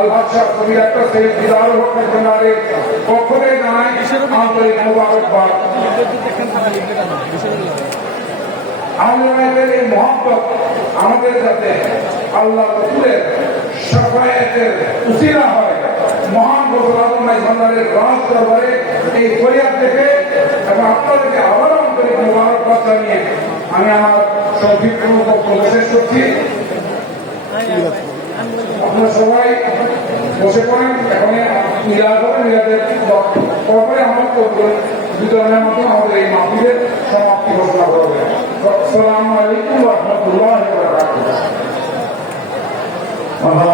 আল্লাহ মোবারকবাদ। আমাদের যাতে আল্লাহ রসুলের উসিলা হয়। মহান ভান্ডারের রাজ দরবারে এই ফরিয়াদ দেখে এবং আপনাদেরকে আবার আন্তরিক মোবারকবাদ জানিয়ে আমি আমার সংক্ষিপ্ত বক্তব্য শেষ করছি। আপনারা সবাই বসে পড়েন এখানে মিলাদ হবে মিলাদের তারপরে আমরা বিতরণের মতো আমাদের এই মাতৃদের সমাপ্তি ঘোষণা করবে। সালাম আলাইকুম রহমতুল্লাহ